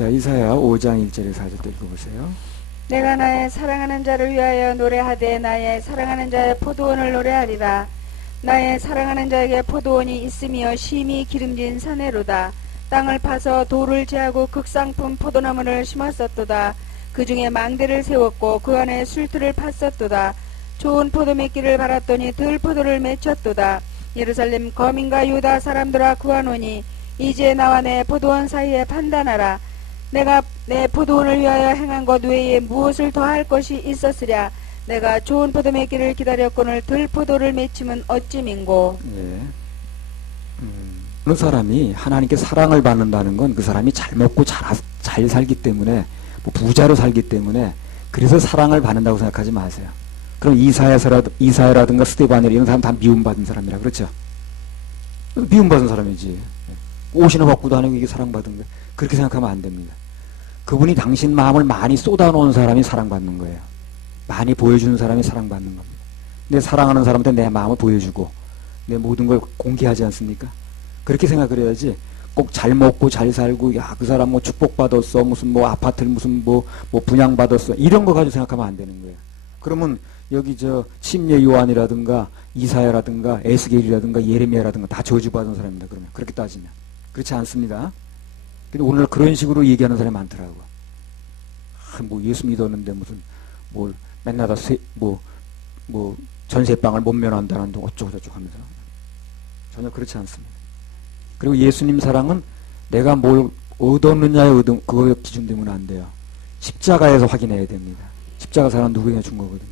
자, 이사야 5장 1절에 4절 읽어보세요. 내가 나의 사랑하는 자를 위하여 노래하되 나의 사랑하는 자의 포도원을 노래하리라. 나의 사랑하는 자에게 포도원이 있으며 심히 기름진 사내로다. 땅을 파서 돌을 제하고 극상품 포도나무를 심었었도다. 그 중에 망대를 세웠고 그 안에 술틀을 팠었도다. 좋은 포도 맺기를 바랐더니 들포도를 맺혔도다. 예루살렘 거민과 유다 사람들아 구하노니 이제 나와 내 포도원 사이에 판단하라. 내가 내 포도원을 위하여 행한 것 외에 무엇을 더할 것이 있었으랴. 내가 좋은 포도 맺기를 기다렸거늘 들포도를 맺힘은 어찌민고. 예. 어느 사람이 하나님께 사랑을 받는다는 건 그 사람이 잘 먹고 잘 살기 때문에, 뭐 부자로 살기 때문에 그래서 사랑을 받는다고 생각하지 마세요. 그럼 이사야라든가 스데반이라 이런 사람 다 미움받은 사람이라 그렇죠? 미움받은 사람이지. 옷이나 벗고 다니고 이게 사랑받은 거예요. 그렇게 생각하면 안 됩니다. 그분이 당신 마음을 많이 쏟아놓은 사람이 사랑받는 거예요. 많이 보여주는 사람이 사랑받는 겁니다. 내 사랑하는 사람한테 내 마음을 보여주고 내 모든 걸 공개하지 않습니까? 그렇게 생각을 해야지. 꼭 잘 먹고 잘 살고, 야, 그 사람 뭐 축복받았어, 무슨 뭐 아파트를 무슨 뭐 분양받았어, 이런 거 가지고 생각하면 안 되는 거예요. 그러면 여기 저 침례 요한이라든가 이사야라든가 에스겔이라든가 예레미야라든가 다 저주받은 사람입니다. 그러면 그렇게 따지면 그렇지 않습니다. 근데 오늘 그런 식으로 얘기하는 사람이 많더라고. 뭐 예수 믿었는데 무슨 뭐 맨날 다 뭐 전세방을 못 면한다는 둥 어쩌고 저쩌고 하면서 전혀 그렇지 않습니다. 그리고 예수님 사랑은 내가 뭘 얻었느냐에 그거에 기준되면 안 돼요. 십자가에서 확인해야 됩니다. 십자가 사랑 누구에게 준 거거든요.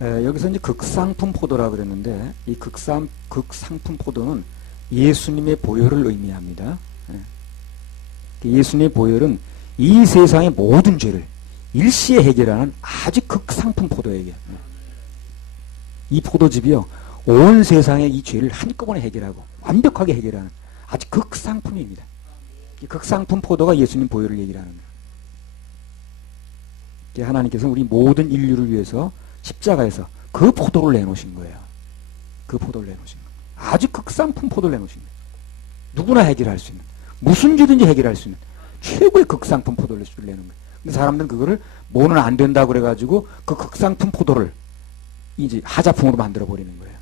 여기서 이제 극상품 포도라 그랬는데 이 극상품 포도는 예수님의 보혈을 의미합니다. 예수님의 보혈은 이 세상의 모든 죄를 일시에 해결하는 아주 극상품 포도예요. 이 포도즙이요, 온 세상의 이 죄를 한꺼번에 해결하고 완벽하게 해결하는 아주 극상품입니다. 이 극상품 포도가 예수님 보혈을 얘기하는 거예요. 하나님께서 우리 모든 인류를 위해서 십자가에서 그 포도를 내놓으신 거예요. 그 포도를 내놓으신 거예요. 아주 극상품 포도를 내놓으신 거예요. 누구나 해결할 수 있는, 무슨 죄든지 해결할 수 있는 최고의 극상품 포도를 내는 거예요. 근데 사람들은 그거를 뭐는 안 된다고 그래가지고 그 극상품 포도를 이제 하자풍으로 만들어 버리는 거예요.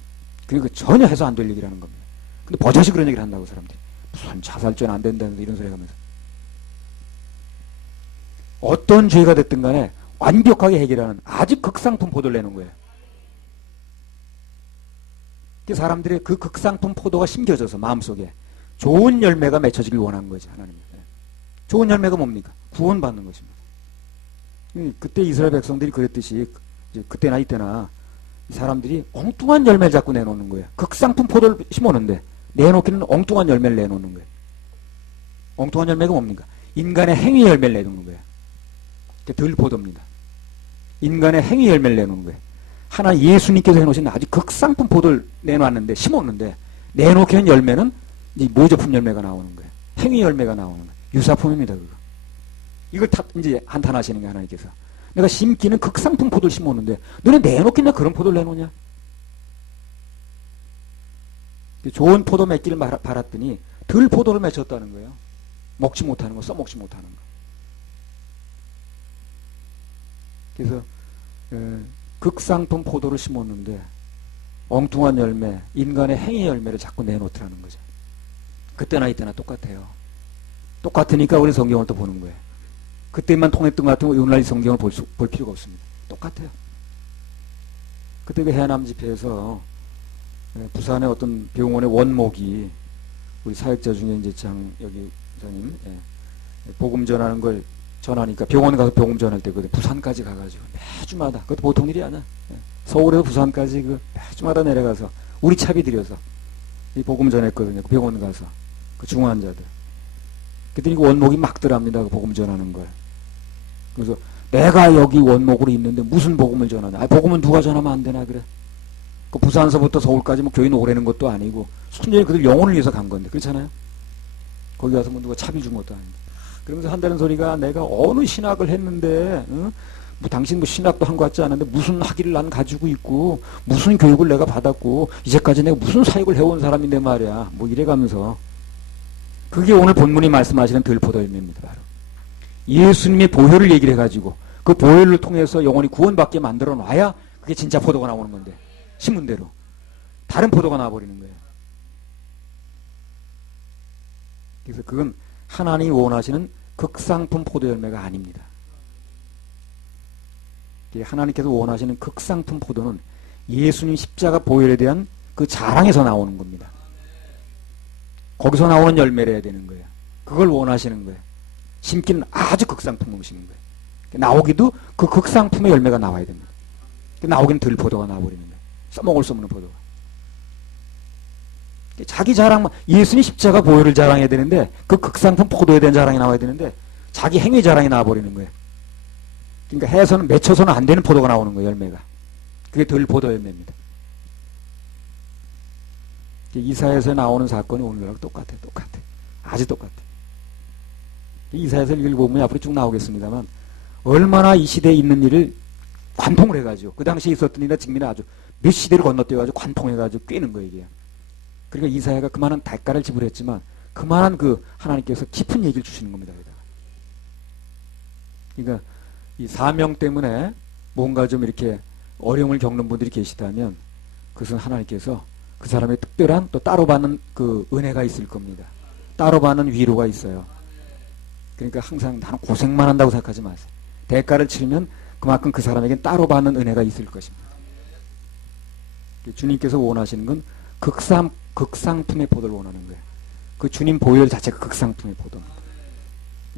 그리고 전혀 해서 안 될 얘기를 하는 겁니다. 근데 버젓이 그런 얘기를 한다고 사람들이. 무슨 자살죄는 안 된다면서 이런 소리 하면서. 어떤 죄가 됐든 간에 완벽하게 해결하는 아주 극상품 포도를 내는 거예요. 사람들의 그 극상품 포도가 심겨져서 마음속에 좋은 열매가 맺혀지길 원한 거죠. 하나님. 좋은 열매가 뭡니까? 구원받는 것입니다. 그때 이스라엘 백성들이 그랬듯이 그때나 이때나 사람들이 엉뚱한 열매를 자꾸 내놓는 거예요. 극상품 포도를 심어놓는데 내놓기는 엉뚱한 열매를 내놓는 거예요. 엉뚱한 열매가 뭡니까? 인간의 행위 열매를 내놓는 거예요. 들포도입니다. 인간의 행위 열매를 내놓는 거예요. 하나 예수님께서 해놓으신 아주 극상품 포도를 내놨는데 심었는데 내놓기는 열매는 이 모조품 열매가 나오는 거예요. 행위 열매가 나오는 거예요. 유사품입니다. 그거. 이걸 이제 한탄하시는 거예요. 하나님께서. 내가 심기는 극상품 포도를 심었는데 너네 내놓기는 그런 포도를 내놓냐? 좋은 포도 맺기를 바랐더니 들 포도를 맺혔다는 거예요. 먹지 못하는 거, 써먹지 못하는 거. 그래서 극상품 포도를 심었는데 엉뚱한 열매, 인간의 행위 열매를 자꾸 내놓더라는 거죠. 그때나 이때나 똑같아요. 똑같으니까 우리 성경을 또 보는 거예요. 그때만 통했던 것 같으면 오늘날 이 성경을 볼 필요가 없습니다. 똑같아요. 그때 그 해남 집회에서 부산의 어떤 병원의 원목이 우리 사역자 중에 이제 여기 부사님 복음 전하는 걸 전하니까 병원 가서 복음 전할 때 부산까지 가가지고 매주마다, 그것도 보통 일이 아니야. 서울에서 부산까지 매주마다 내려가서 우리 차비 들여서 이 복음 전했거든요. 병원 가서 그 중환자들. 그랬더니 그 원목이 막더랍니다. 그 복음 전하는 걸. 그래서 내가 여기 원목으로 있는데 무슨 복음을 전하냐. 복음은 누가 전하면 안 되나 그래. 그 부산서부터 서울까지 뭐 교인 오래는 것도 아니고 순전히 그들 영혼을 위해서 간 건데 그렇잖아요. 거기 가서 뭐 누가 차비 준 것도 아니고. 그러면서 한다는 소리가 내가 어느 신학을 했는데 뭐 당신 뭐 신학도 한 것 같지 않은데 무슨 학위를 난 가지고 있고 무슨 교육을 내가 받았고 이제까지 내가 무슨 사역을 해온 사람인데 말이야. 뭐 이래가면서 그게 오늘 본문이 말씀하시는 들포도 열매입니다. 바로 예수님의 보혈을 얘기를 해가지고 그 보혈을 통해서 영혼이 구원받게 만들어 놔야 그게 진짜 포도가 나오는 건데, 신문대로 다른 포도가 나와버리는 거예요. 그래서 그건 하나님이 원하시는 극상품 포도 열매가 아닙니다. 하나님께서 원하시는 극상품 포도는 예수님 십자가 보혈에 대한 그 자랑에서 나오는 겁니다. 거기서 나오는 열매를 해야 되는 거예요. 그걸 원하시는 거예요. 심기는 아주 극상품 음식인 거예요. 나오기도 그 극상품의 열매가 나와야 됩니다. 나오기는 들포도가 나와버리는 거예요. 써먹을 수 없는 포도가. 자기 자랑만, 예수님 십자가 보혈을 자랑해야 되는데 그 극상품 포도에 대한 자랑이 나와야 되는데 자기 행위 자랑이 나와버리는 거예요. 그러니까 해서는 맺혀서는 안 되는 포도가 나오는 거예요. 열매가. 그게 들포도 열매입니다. 이사야에서 나오는 사건이 오늘하고 똑같아요. 아주 똑같아요. 이사야서를 읽어보면 앞으로 쭉 나오겠습니다만 얼마나 이 시대에 있는 일을 관통을 해가지고 그 당시에 있었던 일이나 직면에 아주 몇 시대를 건너뛰어가지고 관통해가지고 꿰는 거예요. 이게. 그러니까 이사야가 그만한 대가를 지불했지만 그만한 그 하나님께서 깊은 얘기를 주시는 겁니다. 그러니까 이 사명 때문에 뭔가 좀 이렇게 어려움을 겪는 분들이 계시다면 그것은 하나님께서 그 사람의 특별한 또 따로 받는 그 은혜가 있을 겁니다. 따로 받는 위로가 있어요. 그러니까 항상 나는 고생만 한다고 생각하지 마세요. 대가를 치르면 그만큼 그 사람에겐 따로 받는 은혜가 있을 것입니다. 주님께서 원하시는 건 극상품의 포도를 원하는 거예요. 그 주님 보혈 자체가 극상품의 포도입니다.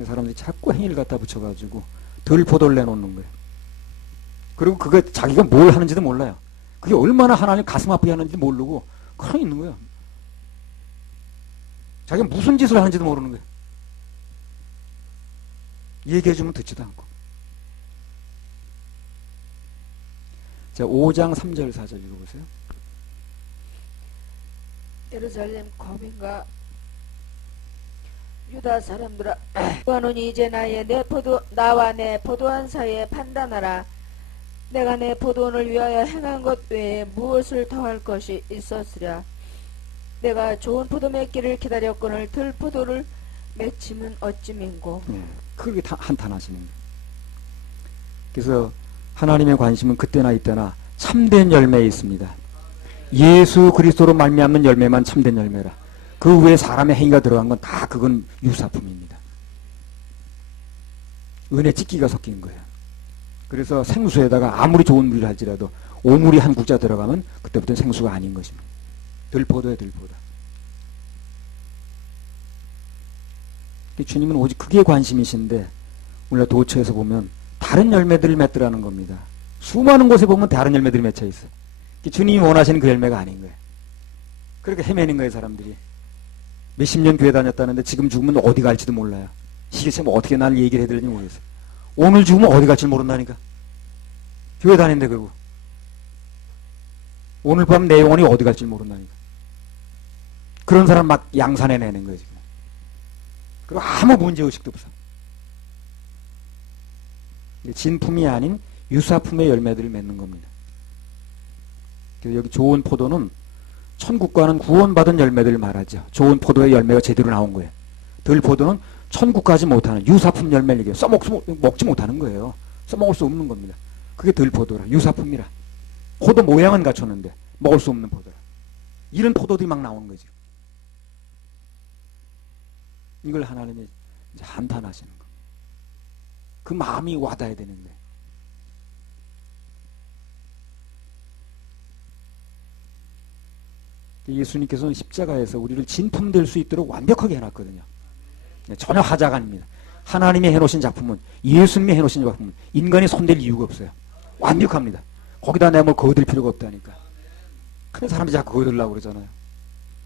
사람들이 자꾸 행위를 갖다 붙여가지고 덜 포도를 내놓는 거예요. 그리고 그거 자기가 뭘 하는지도 몰라요. 그게 얼마나 하나님 가슴 아프게 하는지 모르고 그러고 있는 거예요. 자기가 무슨 짓을 하는지도 모르는 거예요. 얘기해주면 듣지도 않고. 자, 5장 3절 4절 읽어보세요. 예루살렘 거민과 유다 사람들아, 너는 이제 나와 내 포도원 사이에 판단하라. 내가 내 포도원을 위하여 행한 것 외에 무엇을 더할 것이 있었으랴. 내가 좋은 포도 맺기를 기다렸거늘 들 포도를 맺힘은 어찌민고. 그렇게 한탄하시는 거예요. 그래서 하나님의 관심은 그때나 이때나 참된 열매에 있습니다. 예수 그리스도로 말미암는 열매만 참된 열매라. 그 외에 사람의 행위가 들어간 건 다 그건 유사품입니다. 은혜 찢기가 섞인 거예요. 그래서 생수에다가 아무리 좋은 물을 할지라도 오물이 한 국자 들어가면 그때부터는 생수가 아닌 것입니다. 들포도에 들포다. 주님은 오직 그게 관심이신데 우리가 도처에서 보면 다른 열매들을 맺더라는 겁니다. 수많은 곳에 보면 다른 열매들이 맺혀 있어요. 주님이 원하시는 그 열매가 아닌 거예요. 그렇게 헤매는 거예요. 사람들이. 몇십 년 교회 다녔다는데 지금 죽으면 어디 갈지도 몰라요. 이게 참 어떻게 날 얘기를 해야 될지 모르겠어요. 오늘 죽으면 어디 갈지 모른다니까. 교회 다니는데 그러고 오늘 밤 내 영혼이 어디 갈지 모른다니까. 그런 사람 막 양산해 내는 거예요. 지금. 그리고 아무 문제의식도 없어. 진품이 아닌 유사품의 열매들을 맺는 겁니다. 그래서 여기 좋은 포도는 천국과는 구원받은 열매들을 말하죠. 좋은 포도의 열매가 제대로 나온 거예요. 덜 포도는 천국까지 못하는 유사품 열매를 얘기해요. 써먹지 못하는 거예요. 써먹을 수 없는 겁니다. 그게 덜 포도라. 유사품이라. 포도 모양은 갖췄는데 먹을 수 없는 포도라. 이런 포도들이 막 나오는 거죠. 이걸 하나님이 이제 한탄하시는 거. 그 마음이 와닿아야 되는데. 예수님께서는 십자가에서 우리를 진품될 수 있도록 완벽하게 해놨거든요. 전혀 하자가 아닙니다. 하나님이 해놓으신 작품은, 예수님이 해놓으신 작품은 인간이 손댈 이유가 없어요. 완벽합니다. 거기다 내가 뭘 거둘 필요가 없다니까. 근데 사람들이 자꾸 거들려고 그러잖아요.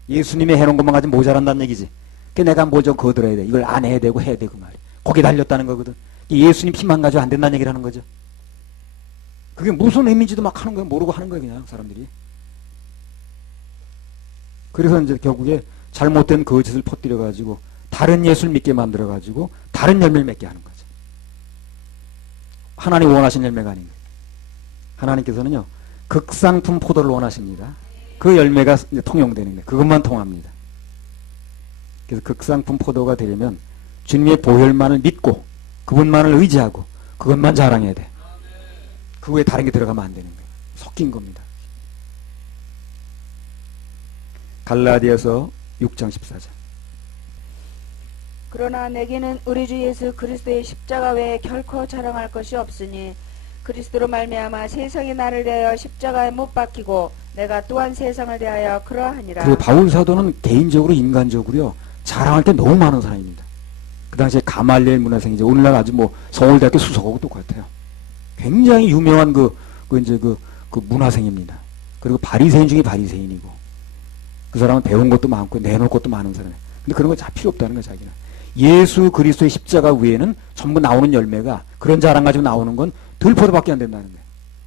예수님이 해놓은 것만 가지고 모자란다는 얘기지. 내가 뭘 좀 거들어야 돼. 이걸 안 해야 되고 해야 되고 말이야. 거기에 달렸다는 거거든. 예수님 피만 가지고 안 된다는 얘기를 하는 거죠. 그게 무슨 의미인지도 막 하는 거예요. 모르고 하는 거예요. 그냥 사람들이. 그래서 이제 결국에 잘못된 거짓을 퍼뜨려가지고 다른 예수를 믿게 만들어가지고 다른 열매를 맺게 하는 거죠. 하나님 원하신 열매가 아닌 거예요. 하나님께서는요, 극상품 포도를 원하십니다. 그 열매가 이제 통용되는 거예요. 그것만 통합니다. 그래서 극상품 포도가 되려면 주님의 보혈만을 믿고 그분만을 의지하고 그것만 자랑해야 돼. 그 외에 다른 게 들어가면 안 되는 거예요. 섞인 겁니다. 갈라디아서 6장 14절. 그러나 내게는 우리 주 예수 그리스도의 십자가 외에 결코 자랑할 것이 없으니 그리스도로 말미암아 세상이 나를 대하여 십자가에 못 박히고 내가 또한 세상을 대하여 그러하니라. 그리고 바울 사도는 개인적으로 인간적으로요 자랑할 게 너무 많은 사람입니다. 그 당시에 가말리엘 문화생이죠. 오늘날 아주 뭐 서울대학교 수석하고 똑같아요. 굉장히 유명한 그 문화생입니다. 그리고 바리새인 중에 바리새인이고 그 사람은 배운 것도 많고 내놓을 것도 많은 사람이에요. 근데 그런 거 다 필요 없다는 거야 자기는. 예수 그리스도의 십자가 위에는 전부 나오는 열매가 그런 자랑 가지고 나오는 건 들포도밖에 안 된다는 거예요.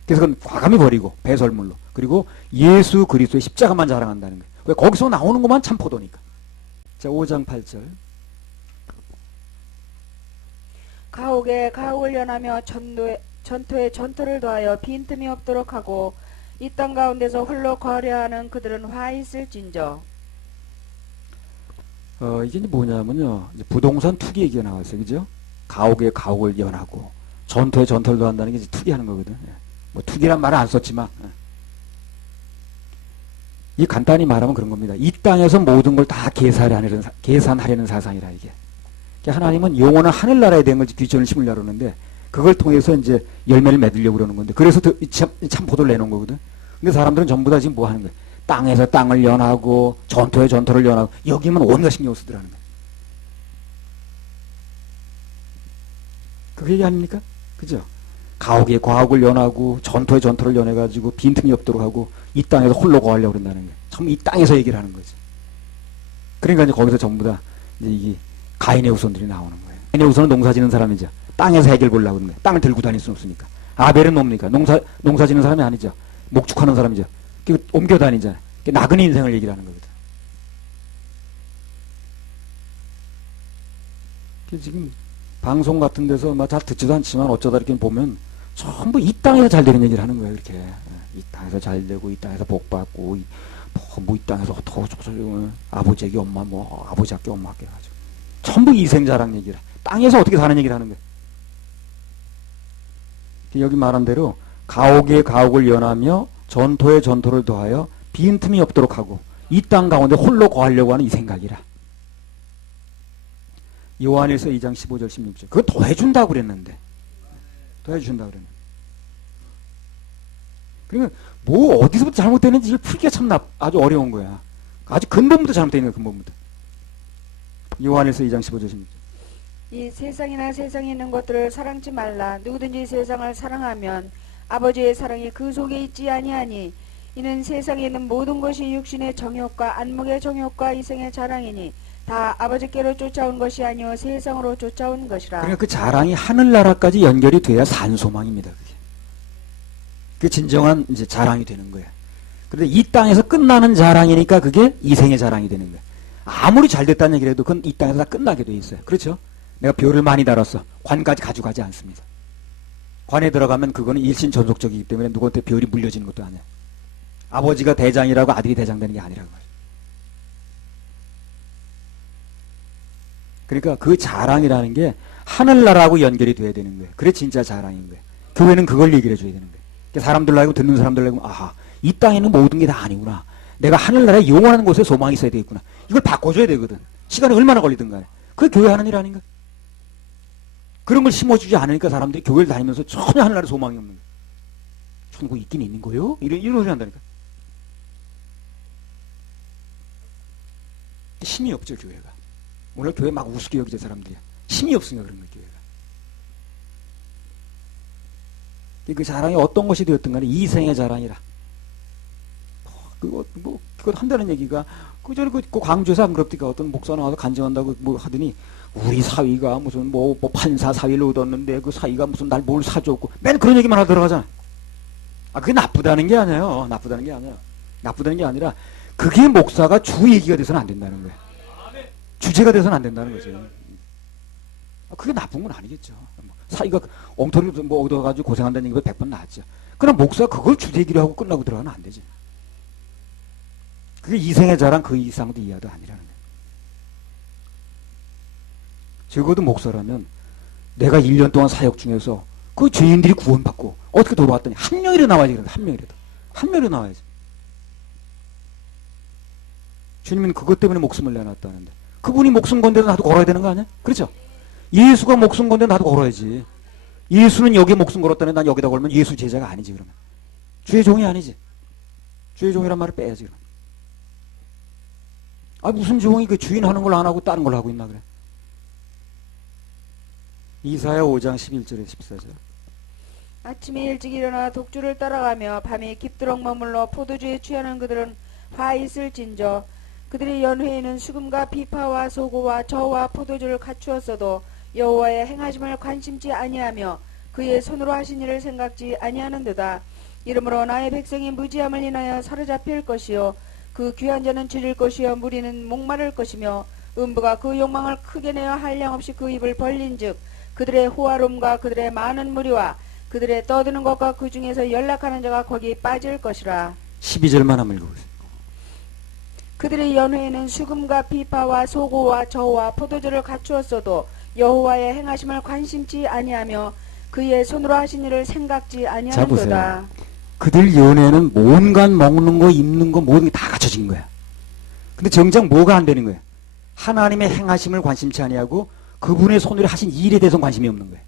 그래서 그건 과감히 버리고 배설물로 그리고 예수 그리스도의 십자가만 자랑한다는 거예요. 왜 거기서 나오는 것만 참 포도니까. 자 5장 8절. 가옥에 가옥을 연하며 전토에 전토를 더하여 빈틈이 없도록 하고 이 땅 가운데서 홀로 거려하는 그들은 화 있을진저. 이게 이제 뭐냐면요. 이제 부동산 투기 얘기가 나왔어요. 그죠? 가옥에 가옥을 연하고 전토에 전토를 더한다는 게 이제 투기하는 거거든. 예. 뭐 투기란 말은 안 썼지만 이 간단히 말하면 그런 겁니다. 이 땅에서 모든 걸 다 계산하려는 사상이라 이게. 하나님은 영원한 하늘나라에 대한 걸 귀전을 심으려고 그러는데 그걸 통해서 이제 열매를 맺으려고 그러는 건데 그래서 참 포도를 내놓은 거거든. 근데 사람들은 전부 다 지금 뭐 하는 거야? 땅에서 땅을 연하고 전토에 전토를 연하고 여기만 온갖 신경 쓰더라는 거야. 그게 얘기 아닙니까? 그죠? 가옥에 과옥을 연하고 전토에 전토를 연해가지고 빈틈이 없도록 하고 이 땅에서 홀로 거하려고 그런다는 거야. 전부 이 땅에서 얘기를 하는 거지. 그러니까 이제 거기서 전부 다 이제 이게 가인의 후손들이 나오는 거예요. 가인의 후손은 농사 짓는 사람이죠. 땅에서 해결 보려고 그러는 거예요. 땅을 들고 다닐 수 없으니까. 아벨은 뭡니까? 농사 짓는 사람이 아니죠. 목축하는 사람이죠. 옮겨 다니잖아요. 나그네 인생을 얘기를 하는 거거든. 지금 방송 같은 데서 막 잘 듣지도 않지만 어쩌다 이렇게 보면 전부 이 땅에서 잘 되는 얘기를 하는 거예요. 이렇게 이 땅에서 잘 되고 이 땅에서 복 받고 뭐 이 땅에서 더 아버지에게 엄마 뭐 아버지 학교 엄마 학교 가지고 전부 이생 자랑 얘기를 땅에서 어떻게 사는 얘기를 하는 거예요. 여기 말한 대로 가옥에 가옥을 연하며 전토에 전토를 더하여 빈틈이 없도록 하고 이 땅 가운데 홀로 거하려고 하는 이 생각이라. 요한일서 2장 15절 16절. 그거 더해준다고 그랬는데. 더해준다고 그랬는데. 그러니까 뭐 어디서부터 잘못되는지 이걸 풀기가 참 아주 어려운 거야. 아주 근본부터 잘못되는 거야. 근본부터. 요한일서 2장 15절 16절. 이 세상이나 세상에 있는 것들을 사랑지 말라. 누구든지 세상을 사랑하면 아버지의 사랑이 그 속에 있지 아니하니 이는 세상에 있는 모든 것이 육신의 정욕과 안목의 정욕과 이생의 자랑이니 다 아버지께로 쫓아온 것이 아니요 세상으로 쫓아온 것이라. 그러니까 그 자랑이 하늘나라까지 연결이 돼야 산소망입니다. 그게 진정한 이제 자랑이 되는 거예요. 그런데 이 땅에서 끝나는 자랑이니까 그게 이생의 자랑이 되는 거예요. 아무리 잘 됐다는 얘기를 해도 그건 이 땅에서 다 끝나게 돼 있어요. 그렇죠? 내가 별을 많이 달았어. 관까지 가져가지 않습니다. 관에 들어가면 그거는 일신전속적이기 때문에 누구한테 별이 물려지는 것도 아니야. 아버지가 대장이라고 아들이 대장되는 게 아니라고 말이야. 그러니까 그 자랑이라는 게 하늘나라하고 연결이 돼야 되는 거예요. 그래 진짜 자랑인 거예요. 교회는 그걸 얘기를 해줘야 되는 거예요. 그러니까 사람들로 알고 듣는 사람들로 알고 아하 이 땅에는 모든 게 다 아니구나. 내가 하늘나라에 영원한 곳에 소망이 있어야 되겠구나. 이걸 바꿔줘야 되거든. 시간이 얼마나 걸리든 간에. 그게 교회 하는 일 아닌가? 그런 걸 심어주지 않으니까 사람들이 교회를 다니면서 전혀 하늘나라에 소망이 없는 거예요. 천국 있긴 있는 거요? 이런 소리 한다니까. 힘이 없죠 교회가. 오늘 교회 막 우습게 여기죠 사람들이. 힘이 없으니까 그런 거예요 교회가. 그 자랑이 어떤 것이 되었든 간에 이생의 자랑이라. 그거 한다는 얘기가 그 광주에서 안 그럽니까? 어떤 목사 나와서 간증한다고 뭐 하더니 우리 사위가 무슨 뭐 판사 사위를 얻었는데 그 사위가 무슨 날 뭘 사줬고 맨 그런 얘기만 하고 들어가잖아. 그게 나쁘다는 게 아니에요. 나쁘다는 게 아니라 나쁘다는 게 아니라 그게 목사가 주 얘기가 돼서는 안 된다는 거예요. 주제가 돼서는 안 된다는 거죠. 그게 나쁜 건 아니겠죠. 사위가 엉터리로 뭐 얻어가지고 고생한다는 얘기보다 100번 낫죠. 그럼 목사가 그걸 주제 얘기를 하고 끝나고 들어가면 안 되지. 그게 이생의 자랑 그 이상도 이하도 아니라는 거예요. 적어도 목사라면 내가 1년 동안 사역 중에서 그 죄인들이 구원받고 어떻게 돌아왔더니 한 명이라도 나와야지. 그런데 한 명이라도. 한 명이라도 나와야지. 주님은 그것 때문에 목숨을 내놨다는데 그분이 목숨 건 대로 나도 걸어야 되는 거 아니야? 그렇죠? 예수가 목숨 건 대로 나도 걸어야지. 예수는 여기에 목숨 걸었다는데 난 여기다 걸면 예수 제자가 아니지. 그러면 주의 종이 아니지. 주의 종이란 말을 빼야지. 그러면. 아 무슨 종이 그 주인 하는 걸 안 하고 다른 걸 하고 있나 그래. 이사야 5장 11절에 14절. 아침에 일찍 일어나 독주를 따라가며 밤에 깊도록 머물러 포도주에 취하는 그들은 화 있을진저 그들의 연회에는 수금과 비파와 소고와 저와 포도주를 갖추었어도 여호와의 행하심을 관심지 아니하며 그의 손으로 하신 일을 생각지 아니하는도다. 이러므로 나의 백성이 무지함을 인하여 사로잡힐 것이요 그 귀한 자는 줄일 것이요 무리는 목마를 것이며 음부가 그 욕망을 크게 내어 한량없이 그 입을 벌린즉 그들의 호화로움과 그들의 많은 무리와 그들의 떠드는 것과 그 중에서 연락하는 자가 거기 빠질 것이라. 12절만 한번 읽어보세요. 그들의 연회에는 수금과 비파와 소고와 저와 포도주를 갖추었어도 여호와의 행하심을 관심치 아니하며 그의 손으로 하신 일을 생각지 아니하는도다. 그들 연애는 온갖 먹는 거 입는 거 모든 게 다 갖춰진 거야. 근데 정작 뭐가 안 되는 거야? 하나님의 행하심을 관심치 아니하고 그분의 손으로 하신 일에 대해서 관심이 없는 거야.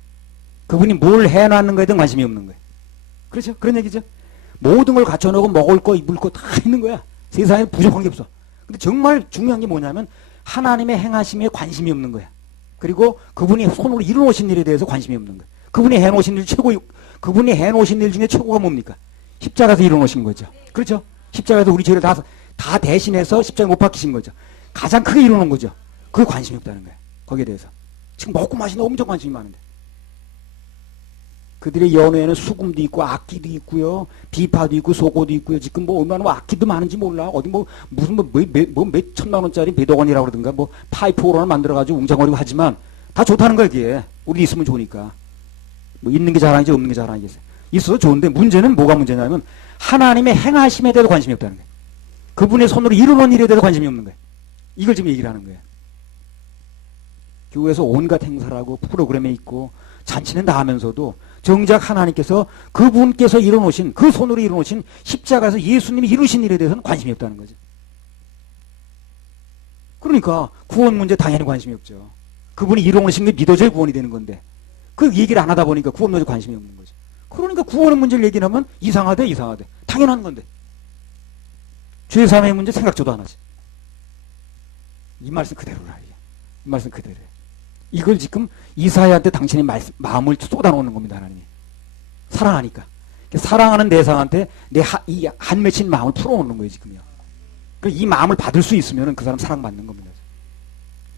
그분이 뭘 해놨는 거에 대한 관심이 없는 거야. 그렇죠? 그런 얘기죠. 모든 걸 갖춰놓고 먹을 거 입을 거 다 있는 거야. 세상에 부족한 게 없어. 근데 정말 중요한 게 뭐냐면 하나님의 행하심에 관심이 없는 거야. 그리고 그분이 손으로 이루어놓으신 일에 대해서 관심이 없는 거야. 그분이 해놓으신 일 그분이 해놓으신 일 중에 최고가 뭡니까? 십자가에서 이루어놓으신 거죠. 그렇죠? 십자가에서 우리 죄를 다 대신해서 십자가에 못 박히신 거죠. 가장 크게 이루어놓은 거죠. 그게 관심이 없다는 거야. 거기에 대해서. 지금 먹고 마시는 엄청 관심이 많은데. 그들의 연회에는 수금도 있고 악기도 있고요. 비파도 있고 소고도 있고요. 지금 뭐 얼마나 악기도 많은지 몰라. 어디 뭐 무슨 몇 천만 원짜리 몇억 원이라고 그러든가 뭐 파이프 오런을 만들어가지고 웅장거리고 하지만 다 좋다는 거야 이게. 우리 있으면 좋으니까. 뭐 있는 게 자랑이지 없는 게 자랑이겠어요. 있어도 좋은데 문제는 뭐가 문제냐면 하나님의 행하심에 대해서 관심이 없다는 거예요. 그분의 손으로 이루는 일에 대해서 관심이 없는 거예요. 이걸 지금 얘기를 하는 거예요. 교회에서 온갖 행사를 하고 프로그램에 있고 잔치는 다 하면서도 정작 하나님께서 그분께서 이루어놓으신 그 손으로 이루어놓으신 십자가에서 예수님이 이루신 일에 대해서는 관심이 없다는 거죠. 그러니까 구원 문제 당연히 관심이 없죠. 그분이 이루어놓으신 게 믿어져야 구원이 되는 건데 그 얘기를 안 하다 보니까 구원 문제 관심이 없는 거죠. 그러니까 구원의 문제를 얘기하면 이상하대. 당연한 건데 죄사함의 문제 생각조도 안 하지. 이 말씀 그대로라. 이 말씀 그대로예요. 이걸 지금 이사야한테 당신의 마음을 쏟아놓는 겁니다. 하나님이 사랑하니까 사랑하는 대상한테 이 한 맺힌 마음을 풀어놓는 거예요. 지금요. 이 마음을 받을 수 있으면 그 사람 사랑받는 겁니다.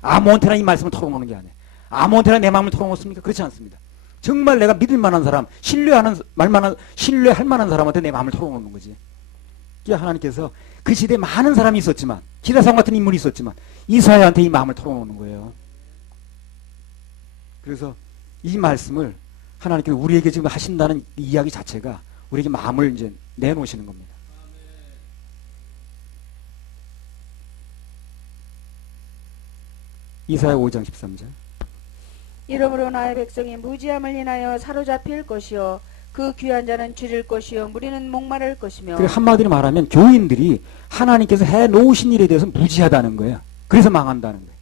아무한테나 이 말씀을 털어놓는 게 아니에요. 아무한테나 내 마음을 털어놓습니까? 그렇지 않습니다. 정말 내가 믿을 만한 사람, 신뢰할 만한 사람한테 내 마음을 털어놓는 거지. 하나님께서 그 시대에 많은 사람이 있었지만 기라상 같은 인물이 있었지만 이사야한테 이 마음을 털어놓는 거예요. 그래서 이 말씀을 하나님께서 우리에게 지금 하신다는 이야기 자체가 우리에게 마음을 이제 내놓으시는 겁니다. 이사야 5장 13절. 이러므로 나의 백성이 무지함을 인하여 사로잡힐 것이요 그 귀한 자는 줄일 것이요 무리는 목마를 것이며. 한마디로 말하면 교인들이 하나님께서 해놓으신 일에 대해서 무지하다는 거예요. 그래서 망한다는 거예요.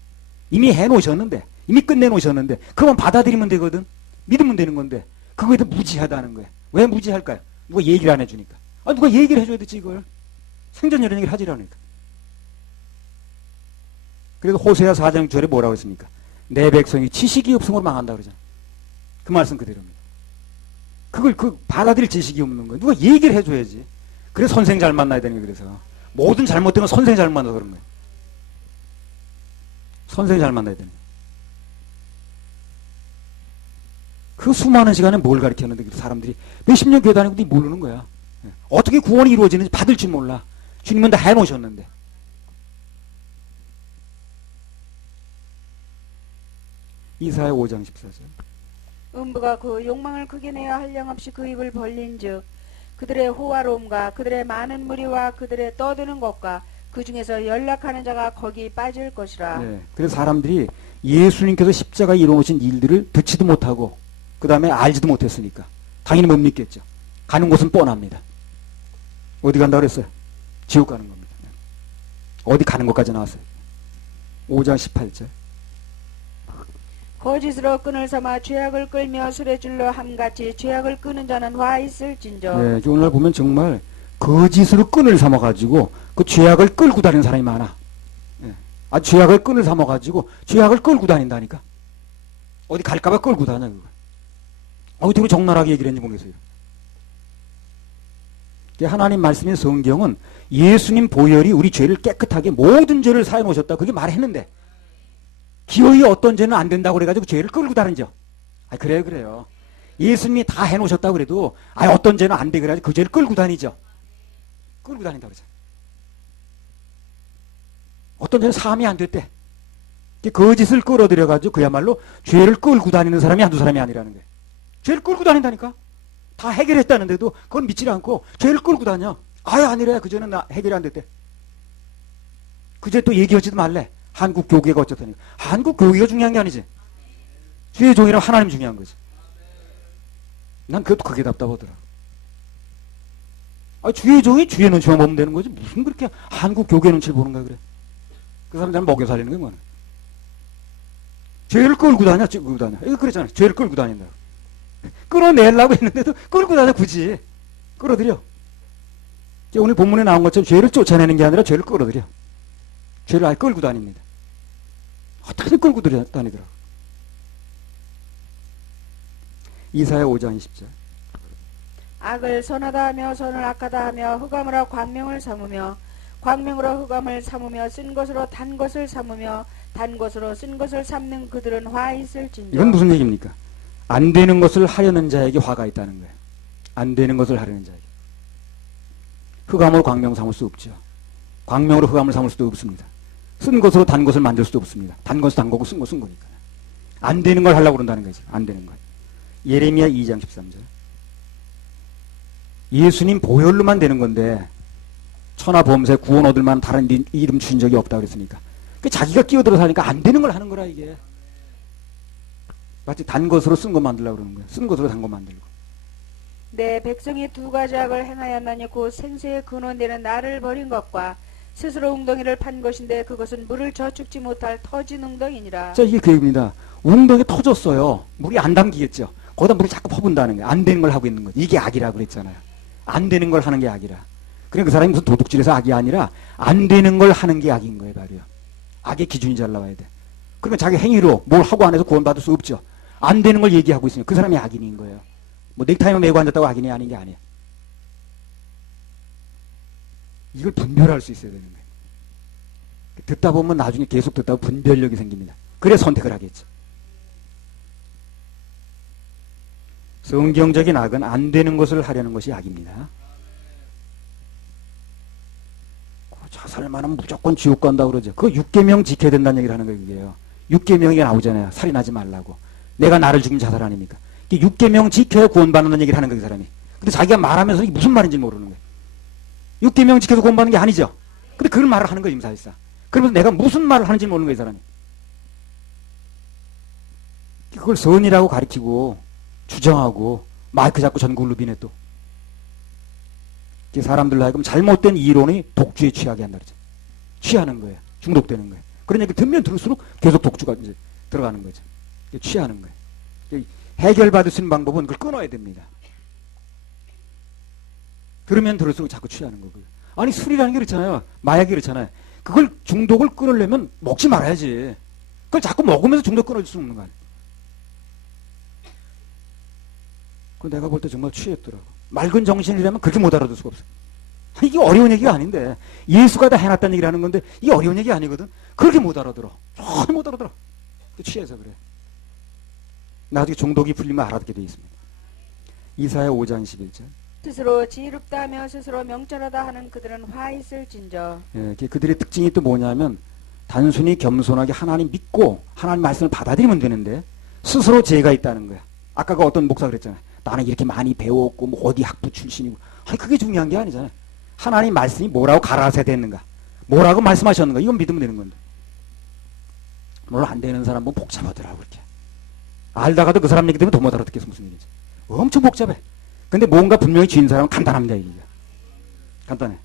이미 해놓으셨는데 이미 끝내놓으셨는데 그만 받아들이면 되거든. 믿으면 되는 건데 그거에 대해 무지하다는 거예요. 왜 무지할까요? 누가 얘기를 안 해주니까. 누가 얘기를 해줘야 되지 이걸. 생전 이런 얘기를 하지라니까. 그래서 호세아 4장 6절에 뭐라고 했습니까? 내 백성이 지식이 없음으로 망한다 그러잖아. 그 말씀 그대로입니다. 그걸 받아들일 지식이 없는 거예요. 누가 얘기를 해줘야지. 그래서 선생 잘 만나야 되는 거예요. 그래서 모든 잘못된 건 선생 잘 만나서 그런 거예요. 선생 잘 만나야 되는 거예요. 그 수많은 시간에 뭘 가르쳤는데 사람들이 몇십 년 교회 다니고도 모르는 거야. 어떻게 구원이 이루어지는지 받을 줄 몰라. 주님은 다 해놓으셨는데. 이사야 5장 14절. 음부가 그 욕망을 크게 내어 한량없이 그 입을 벌린즉 그들의 호화로움과 그들의 많은 무리와 그들의 떠드는 것과 그 중에서 연락하는 자가 거기 빠질 것이라. 네. 그래서 사람들이 예수님께서 십자가에 이루어놓으신 일들을 듣지도 못하고 그 다음에 알지도 못했으니까 당연히 못 믿겠죠. 가는 곳은 뻔합니다. 어디 간다 그랬어요? 지옥 가는 겁니다. 어디 가는 것까지 나왔어요. 5장 18절. 거짓으로 끈을 삼아 죄악을 끌며 수레줄로 함같이 죄악을 끄는 자는 화 있을진저. 네, 오늘 보면 정말 거짓으로 끈을 삼아가지고 그 죄악을 끌고 다니는 사람이 많아. 네. 아, 죄악을 끈을 삼아가지고 죄악을 끌고 다닌다니까. 어디 갈까봐 끌고 다녀, 그거. 어떻게 적나라하게 얘기를 했는지 모르겠어요. 하나님 말씀인 성경은 예수님 보혈이 우리 죄를 깨끗하게 모든 죄를 사해 놓으셨다. 그게 말했는데 기어이 어떤 죄는 안 된다고 그래가지고 죄를 끌고 다니죠. 아, 그래요. 예수님이 다 해놓으셨다고 그래도 어떤 죄는 안 돼 그래가지고 그 죄를 끌고 다니죠. 끌고 다닌다고 그러죠. 어떤 죄는 사함이 안 됐대. 거짓을 끌어들여가지고 그야말로 죄를 끌고 다니는 사람이 한두 사람이 아니라는 거예요. 죄를 끌고 다닌다니까. 다 해결했다는데도 그건 믿지 않고 죄를 끌고 다녀. 아니래. 그 죄는 해결이 안 됐대. 그 죄 또 얘기하지도 말래. 한국 교계가 어쨌다니까. 한국 교계가 중요한 게 아니지. 주의 종이랑 하나님 중요한 거지. 난 그것도 그게 답답하더라. 주의 종이 주의 눈치만 보면 되는 거지. 무슨 그렇게 한국 교계 눈치를 보는 거야, 그래. 그 사람들은 먹여 살리는 거야, 뭐는. 죄를 끌고 다녀, 이거 그랬잖아. 죄를 끌고 다닌다. 끌어내려고 했는데도 끌고 다녀, 굳이. 끌어들여. 오늘 본문에 나온 것처럼 죄를 쫓아내는 게 아니라 죄를 끌어들여. 죄를 아예 끌고 다닙니다. 어떻게 끌고 다니더라고. 이사야 5장 20절. 악을 선하다 하며 선을 악하다 하며 흑암으로 광명을 삼으며 광명으로 흑암을 삼으며 쓴 것으로 단 것을 삼으며 단 것으로 쓴 것을 삼는 그들은 화 있을진저. 이건 무슨 얘기입니까? 안 되는 것을 하려는 자에게 화가 있다는 거예요. 안 되는 것을 하려는 자에게. 흑암으로 광명 삼을 수 없죠. 광명으로 흑암을 삼을 수도 없습니다. 쓴 것으로 단 것을 만들 수도 없습니다. 단 것은 단 거고 쓴 것은 거니까. 안 되는 걸 하려고 그런다는 거지. 안 되는 걸. 예레미야 2장 13절. 예수님 보혈로만 되는 건데 천하 범사에 구원 얻을 만한 다른 이름 주신 적이 없다 그랬으니까. 자기가 끼어들어서 하니까 안 되는 걸 하는 거라 이게. 마치 단 것으로 쓴 거 만들려고 그러는 거야. 쓴 것으로 단 거 만들고. 내 백성이 두 가지 악을 행하였나니 곧 생수의 근원되는 나를 버린 것과 스스로 웅덩이를 판 것인데 그것은 물을 저축지 못할 터진 웅덩이니라. 자, 이게 그 얘기입니다. 웅덩이 터졌어요. 물이 안 담기겠죠. 거기다 물을 자꾸 퍼붓는다는 거예요. 안 되는 걸 하고 있는 거죠. 이게 악이라고 그랬잖아요. 안 되는 걸 하는 게 악이라. 그러니까 그 사람이 무슨 도둑질해서 악이 아니라 안 되는 걸 하는 게 악인 거예요, 바로요. 악의 기준이 잘 나와야 돼. 그러면 자기 행위로 뭘 하고 안 해서 구원받을 수 없죠. 안 되는 걸 얘기하고 있으니까 그 사람이 악인인 거예요. 뭐 넥타이만 메고 앉았다고 악인이 아닌 게 아니에요. 이걸 분별할 수 있어야 되는 거예요. 듣다 보면 나중에 계속 듣다 보면 분별력이 생깁니다. 그래 선택을 하겠죠. 성경적인 악은 안 되는 것을 하려는 것이 악입니다. 자살만 하면 무조건 지옥 간다고 그러죠. 그거 6계명 지켜야 된다는 얘기를 하는 거예요. 그게요. 6계명이 나오잖아요. 살인하지 말라고. 내가 나를 죽이면 자살 아닙니까? 6계명 지켜야 구원받는 얘기를 하는 거예요. 그 사람이. 근데 자기가 말하면서 이게 무슨 말인지 모르는 거예요. 6계명 지켜서 구원받는 게 아니죠. 근데 그런 말을 하는 거예요. 임사일사. 그러면서 내가 무슨 말을 하는지 모르는 거예요. 이 사람이. 그걸 선이라고 가리키고 주장하고 마이크 잡고 전국을 비네 또. 사람들로 하여금 잘못된 이론이 독주에 취하게 한다 그러죠. 취하는 거예요. 중독되는 거예요. 그런 얘기 들면 들을수록 계속 독주가 이제 들어가는 거죠. 취하는 거예요. 해결받을 수 있는 방법은 그걸 끊어야 됩니다. 들으면 들을수록 자꾸 취하는 거고요. 아니 술이라는 게 그렇잖아요. 마약이 그렇잖아요. 그걸 중독을 끊으려면 먹지 말아야지. 그걸 자꾸 먹으면서 중독 끊어줄 수 없는 거 아니에요. 그 내가 볼 때 정말 취했더라고. 맑은 정신이라면 그렇게 못 알아들 수가 없어요. 이게 어려운 얘기가 아닌데 예수가 다 해놨다는 얘기를 하는 건데 이게 어려운 얘기 아니거든. 그렇게 못 알아들어. 전혀 못 알아들어. 취해서 그래. 나중에 중독이 풀리면 알아듣게 되어 있습니다. 이사야 5장 11절. 스스로 지혜롭다 하며 스스로 명철하다 하는 그들은 화 있을진저. 예, 그들의 특징이 또 뭐냐면 단순히 겸손하게 하나님 믿고 하나님 말씀을 받아들이면 되는데 스스로 지혜가 있다는 거야. 아까 그 어떤 목사 그랬잖아요. 나는 이렇게 많이 배웠고 뭐 어디 학부 출신이고. 아니 그게 중요한 게 아니잖아요. 하나님 말씀이 뭐라고 가르쳐야 되는가, 뭐라고 말씀하셨는가? 이건 믿으면 되는 건데. 물론 안 되는 사람 뭐 복잡하더라고 이렇게. 알다가도 그 사람 얘기 때문에 더 못 알아듣겠어. 무슨 일인지. 엄청 복잡해. 근데 뭔가 분명히 쥐인 사람은 간단합니다. 얘기가. 간단해.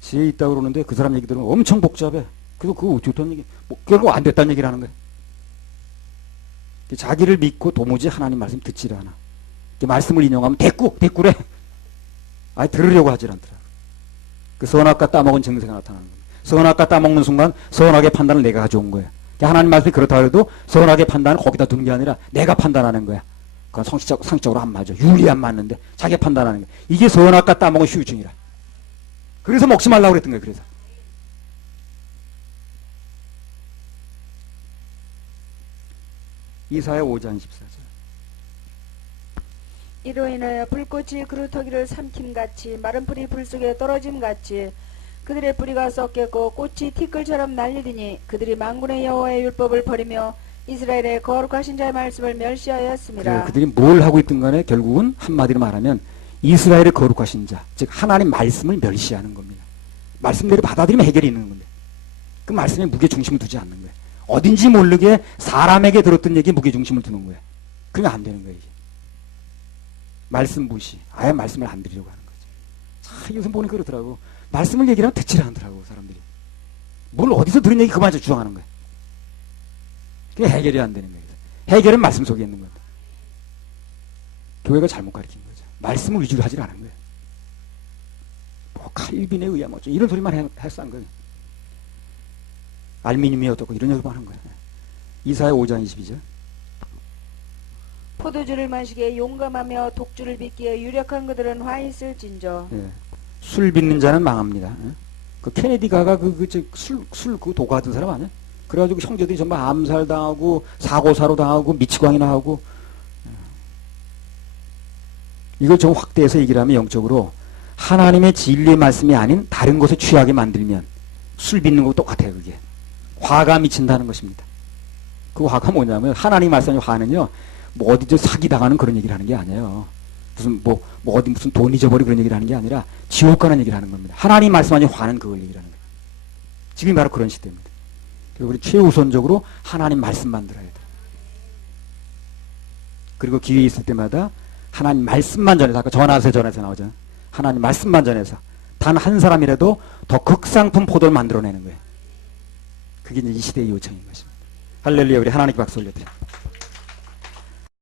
지혜 있다고 그러는데 그 사람 얘기 들으면 엄청 복잡해. 그래서 그거 좋다는 얘기, 뭐 결국 안 됐다는 얘기를 하는 거야. 자기를 믿고 도무지 하나님 말씀 듣지를 않아. 말씀을 인용하면 대꾸래. 아예 들으려고 하질 않더라. 그 선악과 따먹은 증세가 나타나는 거야. 선악과 따먹는 순간 선악의 판단을 내가 가져온 거야. 하나님 말씀이 그렇다 해도 선악의 판단을 거기다 두는 게 아니라 내가 판단하는 거야. 그건 상식적으로 안 맞아. 윤리 안 맞는데 자기가 판단하는 거야. 이게 선악과 따먹은 후유증이라. 그래서 먹지 말라고 그랬던 거야. 그래서 이사야 5장 14절. 이로 인하여 불꽃이 그루터기를 삼킴같이 마른 풀이 불 속에 떨어짐같이 그들의 뿌리가 썩겠고 꽃이 티끌처럼 날리리니 그들이 만군의 여호와의 율법을 버리며 이스라엘의 거룩하신 자의 말씀을 멸시하였습니다. 그들이 뭘 하고 있든 간에 결국은 한마디로 말하면 이스라엘의 거룩하신 자, 즉 하나님 말씀을 멸시하는 겁니다. 말씀대로 받아들이면 해결이 있는 건데 그 말씀에 무게중심을 두지 않는 거예요. 어딘지 모르게 사람에게 들었던 얘기에 무게중심을 두는 거예요. 그러면 안 되는 거예요. 이게. 말씀 무시, 아예 말씀을 안 드리려고 하는 거죠. 자, 요즘 보니까 그렇더라고. 말씀을 얘기를 하면 듣지를 않더라고 사람들이. 뭘 어디서 들은 얘기 그만 주장하는 거예요. 그게 해결이 안 되는 거예요. 해결은 말씀 속에 있는 겁니다. 교회가 잘못 가르친 거죠. 말씀을 위주로 하질 않은 거예요. 뭐 칼빈에 의하면 어쩌고 이런 소리만 해서 한 거예요. 알미늄이 어떻고 이런 얘기만 하는 거예요. 이사야 5장 22절. 포도주를 마시기에 용감하며 독주를 빚기에 유력한 그들은 화 있을진저. 예. 술 빚는 자는 망합니다. 예? 그 케네디가가 술 도가던 사람 아니야? 그래가지고 형제들이 전부 암살당하고 사고사로 당하고 미치광이나 하고. 이걸 좀 확대해서 얘기를 하면 영적으로 하나님의 진리의 말씀이 아닌 다른 것에 취하게 만들면 술 빚는 것도 똑같아요. 그게 화가 미친다는 것입니다. 그 화가 뭐냐면 하나님 말씀의 화는요 뭐 어디 사기 당하는 그런 얘기를 하는 게 아니에요. 무슨 뭐 어디 무슨 돈 잊어버리 그런 얘기를 하는 게 아니라 지옥 가는 얘기를 하는 겁니다. 하나님 말씀하니 화는 그걸 얘기를 하는 거예요. 지금이 바로 그런 시대입니다. 그리고 우리 최우선적으로 하나님 말씀만 들어야 돼요. 그리고 기회 있을 때마다 하나님 말씀만 전해서 아까 전해서 나오잖아요. 하나님 말씀만 전해서 단 한 사람이라도 더 극상품 포도를 만들어내는 거예요. 그게 이제 이 시대의 요청인 것입니다. 할렐루야. 우리 하나님께 박수 올려드립니다.